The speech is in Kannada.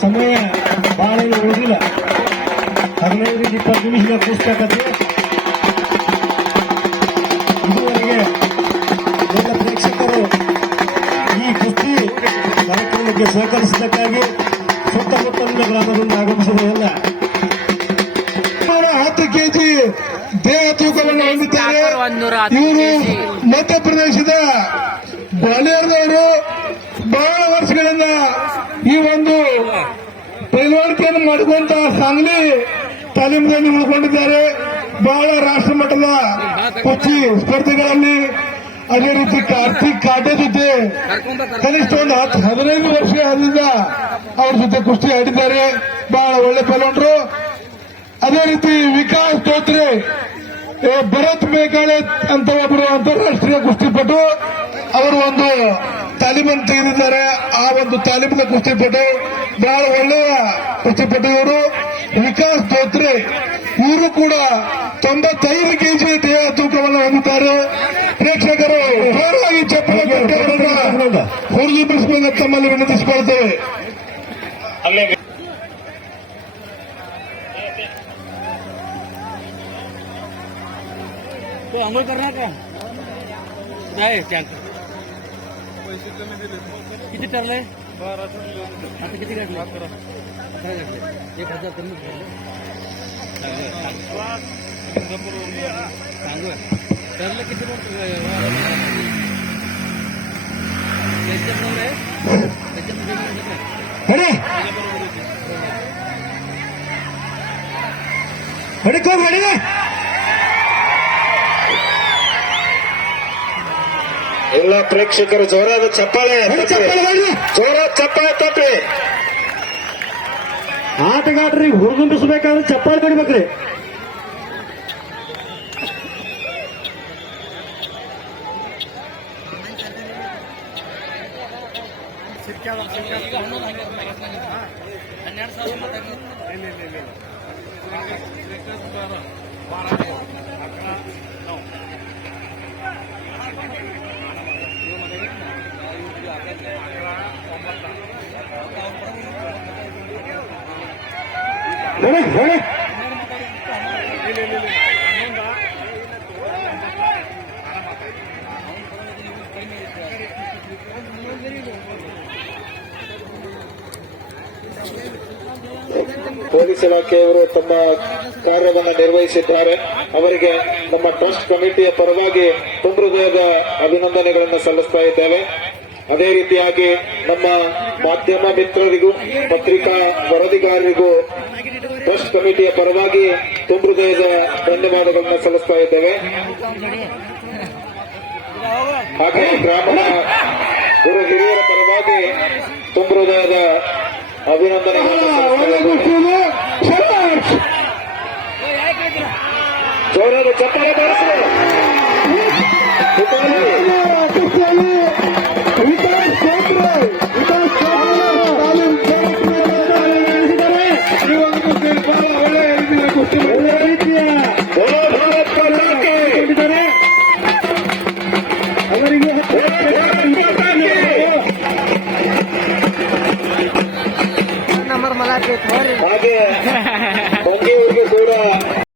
ಸಮಯ ಏನು ಉಳಿದಿಲ್ಲ ಹದಿನೈದರಿಂದ ಇಪ್ಪತ್ತು ನಿಮಿಷದ ಪುಸ್ತಕ ಇದುವರೆಗೆ ಎಲ್ಲ ಪ್ರೇಕ್ಷಕರು ಈ ಕುಸ್ತಿ ಕಾರ್ಯಕ್ರಮಕ್ಕೆ ಸಹಕರಿಸಿದ್ದಕ್ಕಾಗಿ ಸುತ್ತಮುತ್ತಲಿನ ಗ್ರಾಮದಿಂದ ಆಗಮಿಸಿದ ಎಲ್ಲ ಹತ್ತು ಕೆಜಿ ದೇಹ ತೂಕವನ್ನು ಹೊಂದಿದ್ದಾರೆ ಇವರು ಮಧ್ಯಪ್ರದೇಶದ ಗ್ವಾಲಿಯರ್ದವರು ಬಹಳ ವರ್ಷಗಳಿಂದ ಈ ಒಂದು ಮಾಡಿಕೊಂತ ಸಾಂಗ್ಲಿ ತಾಲೀಮುಗಳನ್ನು ಉಳ್ಕೊಂಡಿದ್ದಾರೆ. ಬಹಳ ರಾಷ್ಟ್ರ ಮಟ್ಟದ ಕುಸ್ತಿ ಸ್ಪರ್ಧೆಗಳಲ್ಲಿ ಅದೇ ರೀತಿ ಕಾರ್ತಿಕ್ ಕಾಟೆ ಜೊತೆ ಕನಿಷ್ಠ ಒಂದು ಹತ್ತು ಹದಿನೈದು ವರ್ಷ ಆದ್ರಿಂದ ಅವ್ರ ಜೊತೆ ಕುಸ್ತಿ ಆಡಿದ್ದಾರೆ. ಬಹಳ ಒಳ್ಳೆ ಪೈಲ್ವಾನರು ಅದೇ ರೀತಿ ವಿಕಾಸ್ ತೋತ್ರೆ ಭರತ್ ಮೇಘಾಳೆ ಅಂತ ಒಬ್ಬರು ಅಂತಾರಾಷ್ಟ್ರೀಯ ಕುಸ್ತಿಪಟು. ಅವರು ಒಂದು ತಾಲೀಮನ್ನು ತೆಗೆದಿದ್ದಾರೆ. ಆ ಒಂದು ತಾಲೀಮಿನ ಕುಸ್ತಿಪಟು ಬಹಳ ಒಳ್ಳೆಯ ಕುಸ್ತಿಪಟು ಇವರು ವಿಕಾಸ್ ಧೋತ್ರೆ ಇವರು ಕೂಡ ತೊಂಬತ್ತೈದು ಕೆಜಿ ದೇಹ ತೂಕವನ್ನು ಹೊಂದಿದ್ದಾರೆ ಪ್ರೇಕ್ಷಕರು ಜೋರಾಗಿ ಚಪ್ಪಲಿ ಹುರಿದುಂಬಿಸಬೇಕು ತಮ್ಮಲ್ಲಿ ವಿನಂತಿಸಿಕೊಳ್ತೇವೆ तो आंघोळ करणार का नाही चालतं किती ठरलंय आता किती काढले अकरा. काढले एक हजार कमीच काढले सांगू ठरलं किती त्याच्याबरोबर आहे त्याच्याबरोबर कोण ಎಲ್ಲ ಪ್ರೇಕ್ಷಕರು ಜೋರಾದ ಚಪ್ಪಾಳೆ. ಜೋರಾದ ಚಪ್ಪಾಳೆ ತಪ್ಪಿ ಆಟಗಾರರಿಗೆ ಹುರಿದುಂಬಿಸಬೇಕಾದ್ರೆ ಚಪ್ಪಾಳೆ ಬಡಿಬೇಕ್ರಿ ಹನ್ನೆರಡು ಸಾವಿರ ಪೊಲೀಸ್ ಇಲಾಖೆಯವರು ತಮ್ಮ ಕಾರ್ಯವನ್ನು ನಿರ್ವಹಿಸಿದ್ದಾರೆ. ಅವರಿಗೆ ನಮ್ಮ ಟ್ರಸ್ಟ್ ಕಮಿಟಿಯ ಪರವಾಗಿ ತುಂಬ ಹೃದಯದ ಅಭಿನಂದನೆಗಳನ್ನು ಸಲ್ಲಿಸ್ತಾ ಇದ್ದೇವೆ. ಅದೇ ರೀತಿಯಾಗಿ ನಮ್ಮ ಮಾಧ್ಯಮ ಮಿತ್ರರಿಗೂ, ಪತ್ರಿಕಾ ವರದಿಗಾರರಿಗೂ ಟ್ರಸ್ಟ್ ಕಮಿಟಿಯ ಪರವಾಗಿ ತುಂಬು ಹೃದಯದ ಸಲ್ಲಿಸ್ತಾ ಇದ್ದೇವೆ. ಹಾಗೆ ಗ್ರಾಮದ ಗುರು ಹಿರಿಯರ ಪರವಾಗಿ ತುಂಬು ಹೃದಯದ ಅಭಿನಂದನೆಗಳನ್ನು ಜೋರಾದ ಚಪ್ಪಲೆ உனக்கு